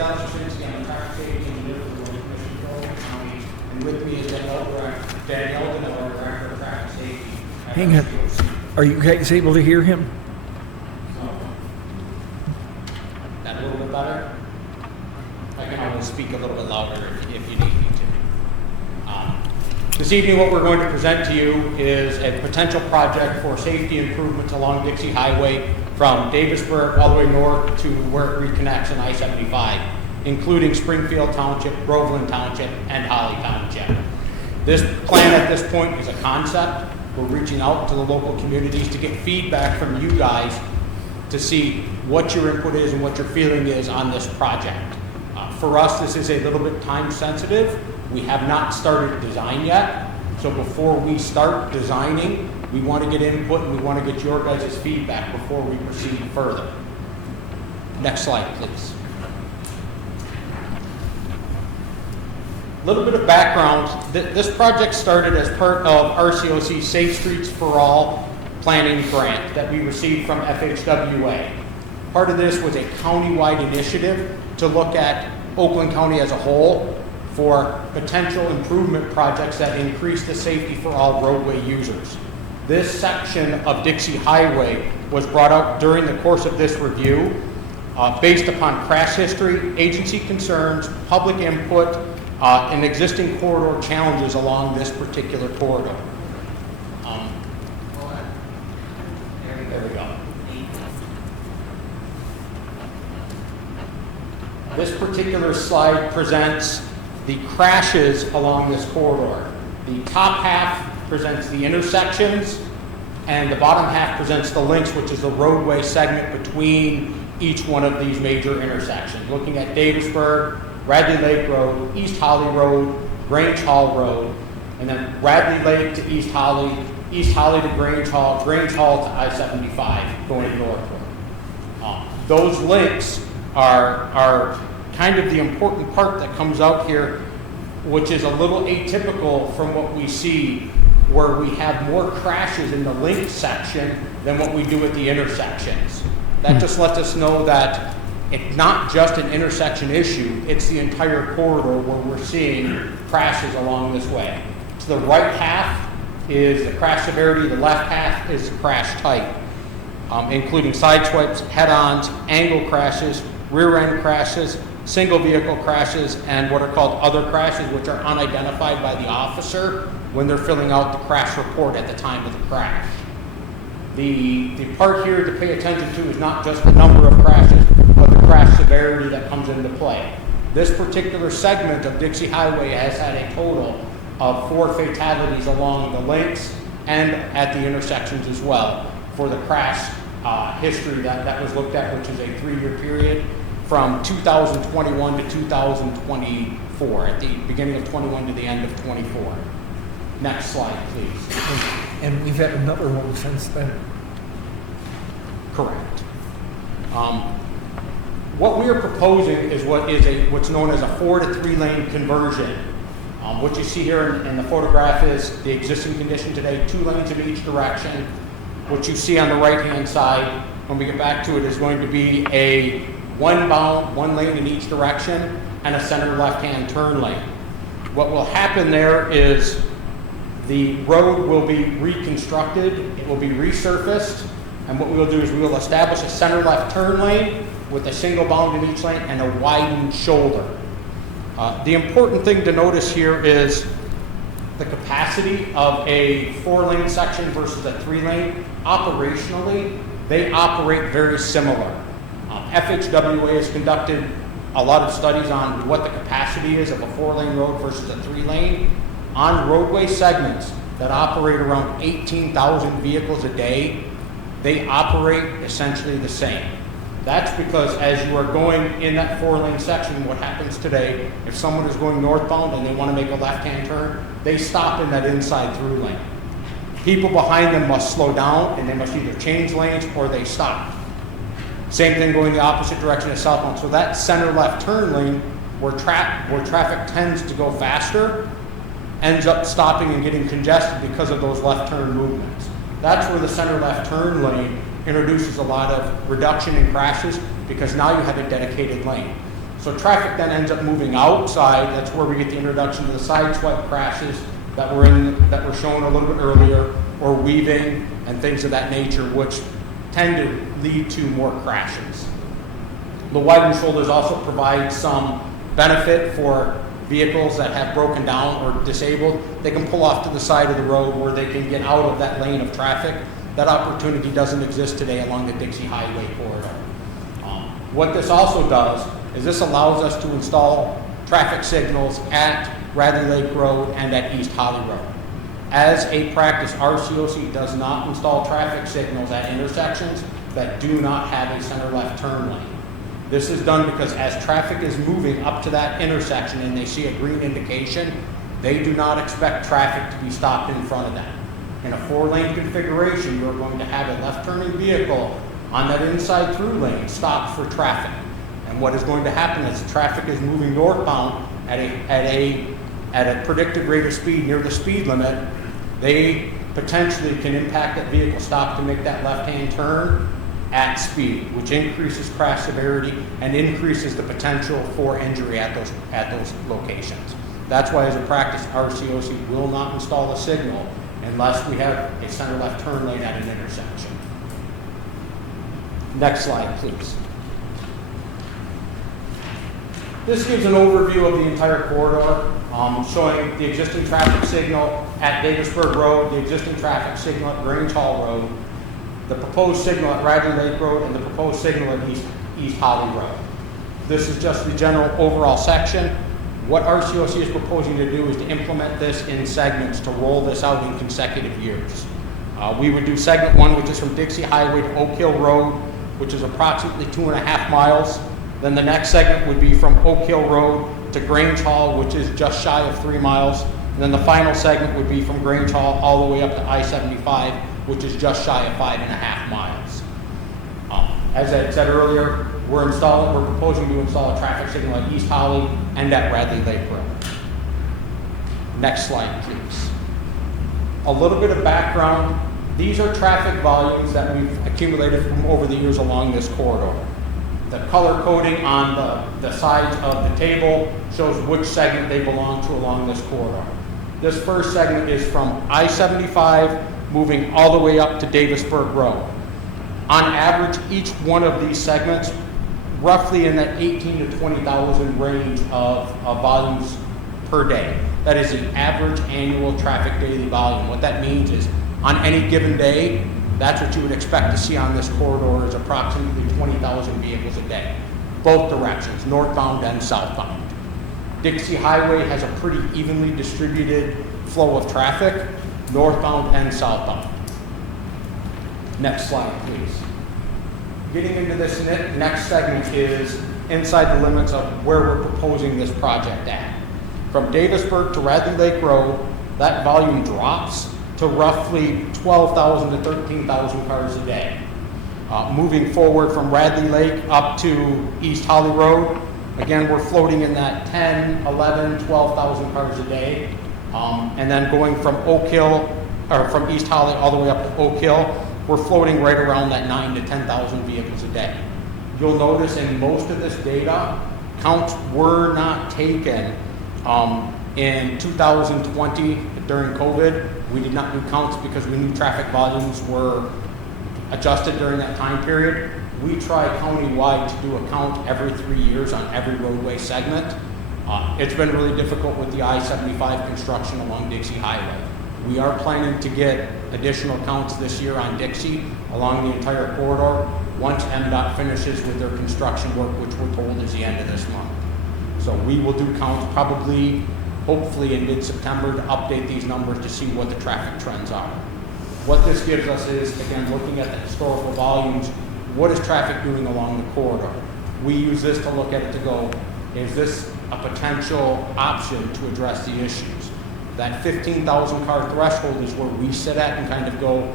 I'm a traffic safety engineer for the Road Commission for Oakland County, and with me is Danielle, our Director of Traffic Safety. Hang on. Are you guys able to hear him? That a little bit better? I can always speak a little bit louder if you need me to. This evening what we're going to present to you is a potential project for safety improvements along Dixie Highway from Davisburg all the way north to where it reconnects in I-75, including Springfield Township, Groveland Township, and Holly Township. This plan at this point is a concept. We're reaching out to the local communities to get feedback from you guys to see what your input is and what your feeling is on this project. For us, this is a little bit time sensitive. We have not started design yet, so before we start designing, we want to get input and we want to get your guys' feedback before we proceed further. Next slide, please. A little bit of background. This project started as part of RCOC's Safe Streets for All planning grant that we received from FHWA. Part of this was a county-wide initiative to look at Oakland County as a whole for potential improvement projects that increase the safety for all roadway users. This section of Dixie Highway was brought up during the course of this review based upon crash history, agency concerns, public input, and existing corridor challenges along this particular corridor. There we go. This particular slide presents the crashes along this corridor. The top half presents the intersections, and the bottom half presents the links, which is the roadway segment between each one of these major intersections. Looking at Davisburg, Radley Lake Road, East Holly Road, Grange Hall Road, and then Radley Lake to East Holly to Grange Hall to I-75 going northward. Those links are kind of the important part that comes out here, which is a little atypical from what we see where we have more crashes in the link section than what we do at the intersections. That just lets us know that it's not just an intersection issue, it's the entire corridor where we're seeing crashes along this way. To the right half is the crash severity, the left half is the crash type, including side swipes, head-ons, angle crashes, rear-end crashes, single vehicle crashes, and what are called other crashes, which are unidentified by the officer when they're filling out the crash report at the time of the crash. The part here to pay attention to is not just the number of crashes, but the crash severity that comes into play. This particular segment of Dixie Highway has had a total of 4 fatalities along the links and at the intersections as well for the crash history that was looked at, which is a 3-year period from 2021 to 2024, at the beginning of 21 to the end of 24. Next slide, please. And we've had another one since then. Correct. What we are proposing is what's known as a 4 to 3 lane conversion. What you see here in the photograph is the existing condition today, 2 lanes in each direction. What you see on the right-hand side, when we get back to it, is going to be a 1 lane in each direction and a center left-hand turn lane. What will happen there is the road will be reconstructed, it will be resurfaced, and what we will do is we will establish a center left turn lane with a single bound in each lane and a widened shoulder. The important thing to notice here is the capacity of a 4-lane section versus a 3-lane. Operationally, they operate very similar. FHWA has conducted a lot of studies on what the capacity is of a 4-lane road versus a 3-lane. On roadway segments that operate around 18,000 vehicles a day, they operate essentially the same. That's because as you are going in that 4-lane section, what happens today, if someone is going northbound and they want to make a left-hand turn, they stop in that inside through lane. People behind them must slow down and they must either change lanes or they stop. Same thing going the opposite direction as southbound. So that center left turn lane where traffic tends to go faster ends up stopping and getting congested because of those left turn movements. That's where the center left turn lane introduces a lot of reduction in crashes because now you have a dedicated lane. So So traffic then ends up moving outside. That's where we get the introduction to the side swipe crashes that were shown a little bit earlier, or weaving and things of that nature, which tend to lead to more crashes. The widened shoulders also provide some benefit for vehicles that have broken down or disabled. They can pull off to the side of the road where they can get out of that lane of traffic. That opportunity doesn't exist today along the Dixie Highway corridor. What this also does is this allows us to install traffic signals at Radley Lake Road and at East Holly Road. As a practice, RCOC does not install traffic signals at intersections that do not have a center left turn lane. This is done because as traffic is moving up to that intersection and they see a green indication, they do not expect traffic to be stopped in front of them. In a 4-lane configuration, you're going to have a left-turning vehicle on that inside through lane stop for traffic. And what is going to happen is the traffic is moving northbound at a predicted rate of speed near the speed limit. They potentially can impact that vehicle stop to make that left-hand turn at speed, which increases crash severity and increases the potential for injury at those locations. That's why, as a practice, RCOC will not install a signal unless we have a center left turn lane at an intersection. Next slide, please. This gives an overview of the entire corridor, showing the existing traffic signal at Davisburg Road, the existing traffic signal at Grange Hall Road, the proposed signal at Radley Lake Road, and the proposed signal at East Holly Road. This is just the general overall section. What RCOC is proposing to do is to implement this in segments to roll this out in consecutive years. We would do segment 1, which is from Dixie Highway to Oak Hill Road, which is approximately 2.5 miles. Then the next segment would be from Oak Hill Road to Grange Hall, which is just shy of 3 miles. And then the final segment would be from Grange Hall all the way up to I-75, which is just shy of 5.5 miles. As I said earlier, we're proposing to install a traffic signal at East Holly and at Radley Lake Road. Next slide, please. A little bit of background. These are traffic volumes that we've accumulated from over the years along this corridor. The color coding on the sides of the table shows which segment they belong to along this corridor. This first segment is from I-75 moving all the way up to Davisburg Road. On average, each one of these segments, roughly in that 18 to 20,000 range of volumes per day. That is the average annual traffic daily volume. What that means is, on any given day, that's what you would expect to see on this corridor, is approximately 20,000 vehicles a day, both directions, northbound and southbound. Dixie Highway has a pretty evenly distributed flow of traffic, northbound and southbound. Next slide, please. Getting into this next segment is inside the limits of where we're proposing this project at. From Davisburg to Radley Lake Road, that volume drops to roughly 12,000 to 13,000 cars a day. Moving forward from Radley Lake up to East Holly Road, again, we're floating in that 10, 11, 12,000 cars a day. And then going from Oak Hill, or from East Holly all the way up to Oak Hill, we're floating right around that 9 to 10,000 vehicles a day. You'll notice in most of this data, counts were not taken in 2020 during COVID. We did not do counts because we knew traffic volumes were adjusted during that time period. We try countywide to do a count every 3 years on every roadway segment. It's been really difficult with the I-75 construction along Dixie Highway. We are planning to get additional counts this year on Dixie along the entire corridor once MDOT finishes with their construction work, which we're told is the end of this month. So we will do counts probably, hopefully in mid-September, to update these numbers to see what the traffic trends are. What this gives us is, again, looking at the historical volumes, what is traffic doing along the corridor? We use this to look at it to go, is this a potential option to address the issues? That 15,000 car threshold is where we sit at and kind of go,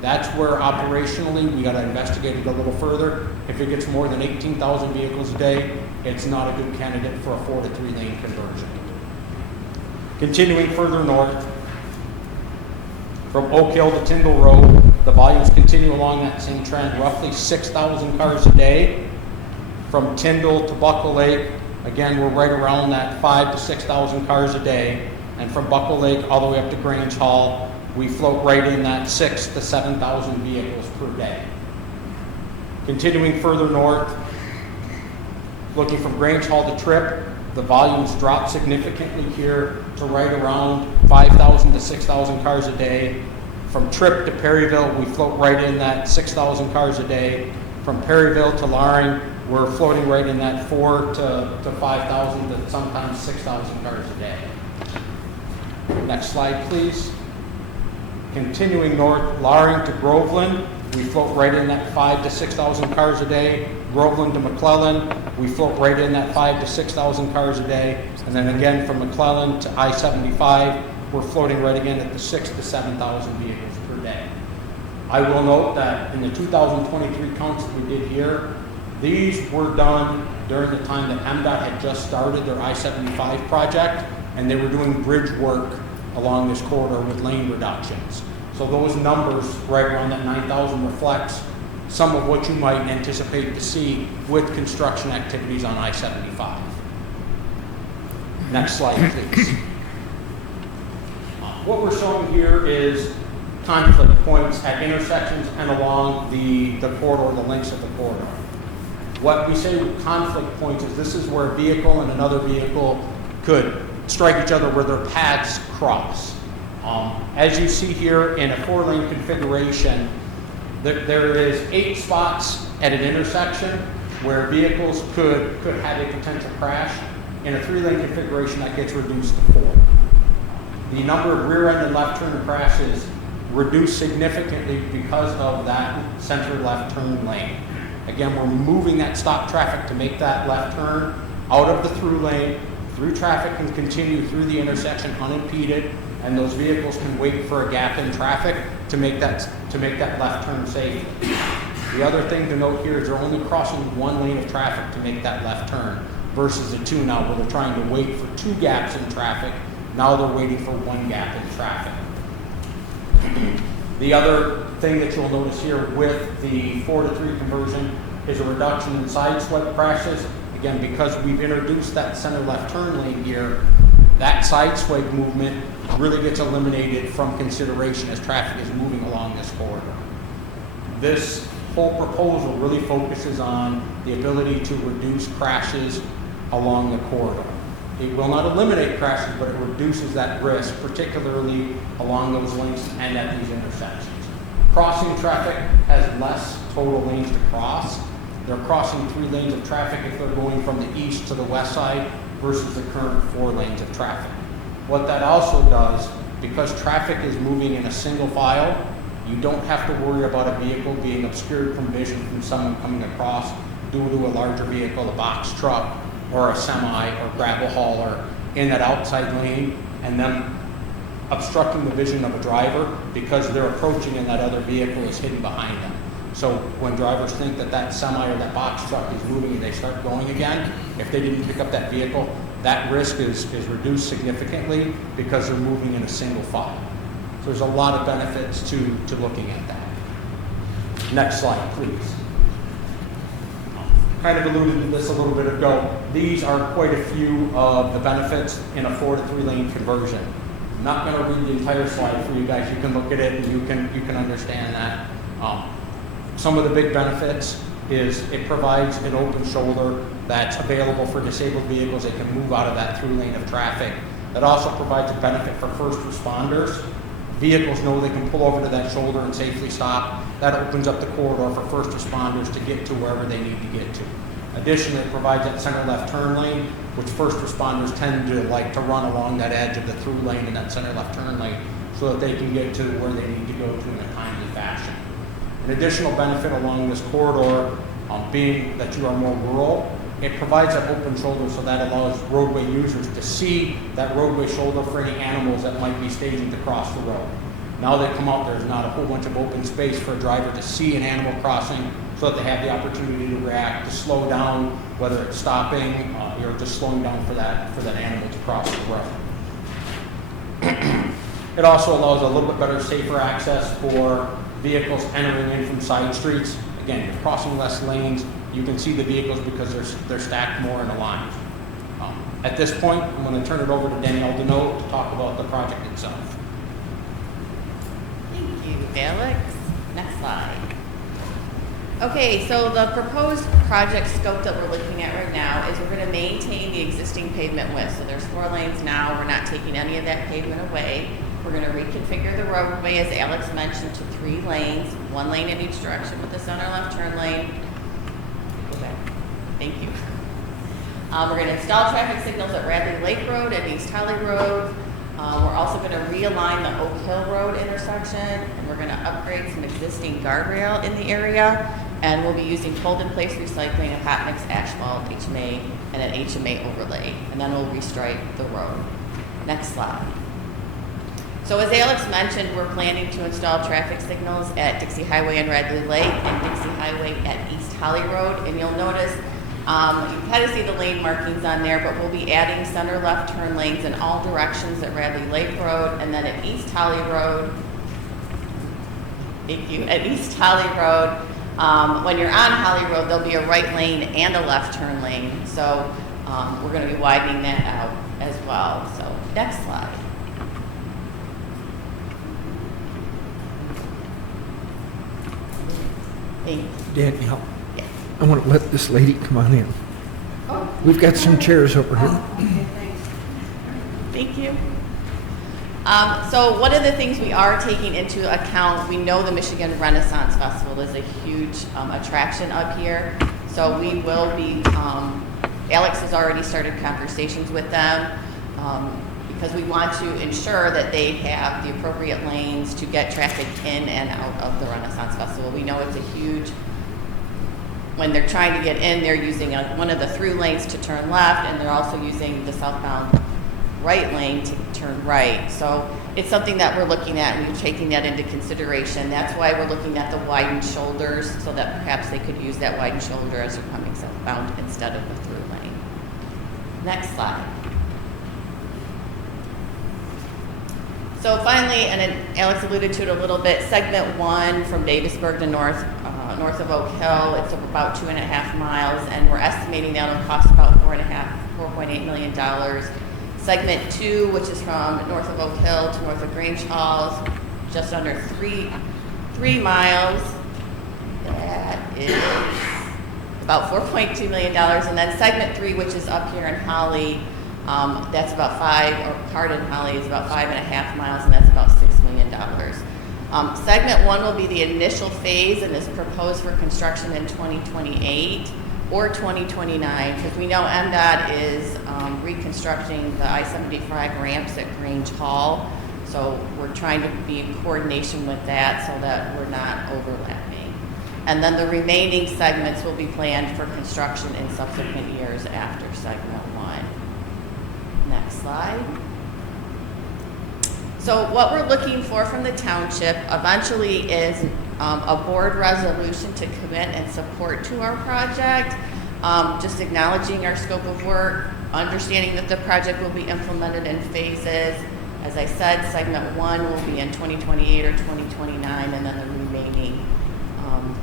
that's where operationally we got to investigate it a little further. If it gets more than 18,000 vehicles a day, it's not a good candidate for a 4 to 3 lane conversion. Continuing further north, from Oak Hill to Tyndall Road, the volumes continue along that same trend, roughly 6,000 cars a day. From Tyndall to Buckle Lake, Again, we're right around that 5,000 to 6,000 cars a day. And from Buckle Lake all the way up to Grange Hall, we float right in that 6,000 to 7,000 vehicles per day. Continuing further north, looking from Grange Hall to Tripp, the volumes drop significantly here to right around 5,000 to 6,000 cars a day. From Tripp to Perryville, we float right in that 6,000 cars a day. From Perryville to Loring, we're floating right in that 4,000 to 5,000 to sometimes 6,000 cars a day. Next slide, please. Continuing north, Loring to Groveland, we float right in that 5,000 to 6,000 cars a day. Groveland to McClellan, we float right in that 5,000 to 6,000 cars a day. And then again from McClellan to I-75, we're floating right again at the 6,000 to 7,000 vehicles per day. I will note that in the 2023 counts that we did here, these were done during the time that MDOT had just started their I-75 project, and they were doing bridge work along this corridor with lane reductions. So those numbers right around that 9,000 reflects some of what you might anticipate to see with construction activities on I-75. Next slide, please. What we're showing here is conflict points at intersections and along the corridor, the lengths of the corridor. What we say with conflict points is this is where a vehicle and another vehicle could strike each other where their paths cross. As you see here in a 4-lane configuration, there is 8 spots at an intersection where vehicles could have a potential crash. In a 3-lane configuration, that gets reduced to 4. The number of rear end and left turn crashes reduced significantly because of that center left turn lane. Again, we're moving that stop traffic to make that left turn out of the through lane. Through traffic can continue through the intersection unimpeded, and those vehicles can wait for a gap in traffic to make that left turn safe. The other thing to note here is they're only crossing 1 lane of traffic to make that left turn versus the 2 now where they're trying to wait for 2 gaps in traffic. Now they're waiting for 1 gap in traffic. The other thing that you'll notice here with the 4 to 3 conversion is a reduction in side swipe crashes. Again, because we've introduced that center left turn lane here, that side swipe movement really gets eliminated from consideration as traffic is moving along this corridor. This whole proposal really focuses on the ability to reduce crashes along the corridor. It will not eliminate crashes, but it reduces that risk, particularly along those lanes and at these intersections. Crossing traffic has less total lanes to cross. They're crossing 3 lanes of traffic if they're going from the east to the west side versus the current 4 lanes of traffic. What that also does, because traffic is moving in a single file, you don't have to worry about a vehicle being obscured from vision from someone coming across due to a larger vehicle, a box truck, or a semi or gravel hauler in that outside lane, and them obstructing the vision of a driver because they're approaching and that other vehicle is hidden behind them. So when drivers think that that semi or that box truck is moving and they start going again, if they didn't pick up that vehicle, that risk is reduced significantly because they're moving in a single file. So there's a lot of benefits to looking at that. Next slide, please. Kind of alluded to this a little bit ago. These are quite a few of the benefits in a 4 to 3 lane conversion. I'm not going to read the entire slide for you guys. You can look at it and you can understand that. Some of the big benefits is it provides an open shoulder that's available for disabled vehicles. They can move out of that through lane of traffic. That also provides a benefit for first responders. Vehicles know they can pull over to that shoulder and safely stop. That opens up the corridor for first responders to get to wherever they need to get to. Additionally, it provides that center left turn lane, which first responders tend to like to run along that edge of the through lane and that center left turn lane so that they can get to where they need to go to in a timely fashion. An additional benefit along this corridor, being that you are more rural, it provides an open shoulder so that allows roadway users to see that roadway shoulder for any animals that might be staging to cross the road. Now they come out, there's not a whole bunch of open space for a driver to see an animal crossing so that they have the opportunity to react, to slow down, whether it's stopping or just slowing down for that animal to cross the road. It also allows a little bit better, safer access for vehicles entering in from side streets. Again, you're crossing less lanes. You can see the vehicles because they're stacked more in a line. At this point, I'm going to turn it over to Danielle Deneau to talk about the project itself. Thank you, Alex. Next slide. Okay, so the proposed project scope that we're looking at right now is we're going to maintain the existing pavement width. So there's 4 lanes now. We're not taking any of that pavement away. We're going to reconfigure the roadway, as Alex mentioned, to 3 lanes, 1 lane in each direction with the center left turn lane. Go back. Thank you. We're going to install traffic signals at Radley Lake Road and East Holly Road. We're also going to realign the Oak Hill Road intersection, and we're going to upgrade some existing guardrail in the area, and we'll be using fold-in-place recycling of hot mix asphalt, HMA, and an HMA overlay, and then we'll restripe the road. Next slide. So as Alex mentioned, we're planning to install traffic signals at Dixie Highway and Radley Lake and Dixie Highway at East Holly Road, and you'll notice you kind of see the lane markings on there, but we'll be adding center left turn lanes in all directions at Radley Lake Road, and then at East Holly Road, thank you, at East Holly Road, when you're on Holly Road, there'll be a right lane and a left turn lane, so we're going to be widening that out as well. So next slide. Thank you. Danielle, Yes. I want to let this lady come on in. Oh. We've got some chairs over here. Okay, thanks. Thank you. So one of the things we are taking into account, we know the Michigan Renaissance Festival is a huge attraction up here. So we will be, Alex has already started conversations with them because we want to ensure that they have the appropriate lanes to get traffic in and out of the Renaissance Festival. We know it's a huge, when they're trying to get in, they're using one of the through lanes to turn left, and they're also using the southbound right lane to turn right. So it's something that we're looking at, and we're taking that into consideration. That's why we're looking at the widened shoulders, so that perhaps they could use that widened shoulder as they're coming southbound instead of the through lane. Next slide. So finally, and Alex alluded to it a little bit, segment 1 from Davisburg to north of Oak Hill, it's about 2.5 miles, and we're estimating that'll cost about $4.8 million. Segment 2, which is from north of Oak Hill to north of Grange Halls, just under 3 miles. That is about $4.2 million. And then segment 3, which is up here in Holly, that's about 5, or Hardin Holly is about 5.5 miles, and that's about $6 million. Segment 1 will be the initial phase and is proposed for construction in 2028 or 2029, because we know MDOT is reconstructing the I-75 ramps at Grange Hall. So we're trying to be in coordination with that so that we're not overlapping. And then the remaining segments will be planned for construction in subsequent years after segment 1. Next slide. So what we're looking for from the township eventually is a board resolution to commit and support to our project, just acknowledging our scope of work, understanding that the project will be implemented in phases. As I said, segment 1 will be in 2028 or 2029, and then the remaining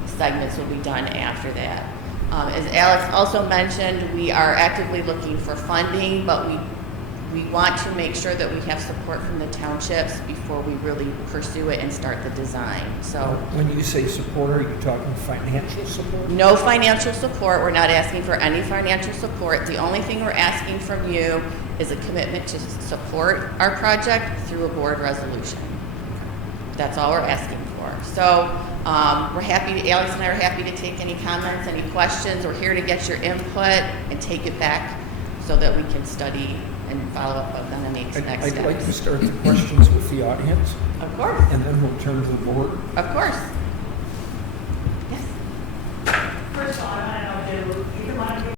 segments will be done after that. As Alex also mentioned, we are actively looking for funding, but we want to make sure that we have support from the townships before we really pursue it and start the design. So When you say support, are you talking financial support? no financial support. We're not asking for any financial support. The only thing we're asking from you is a commitment to support our project through a board resolution. That's all we're asking for. So we're happy, Alex and I are happy to take any comments, any questions. We're here to get your input and take it back so that we can study and follow up on the next steps. I'd like to start the questions with the audience, Of course, and then we'll turn to the board. of course. Yes. First of all, I want to know, do either one of you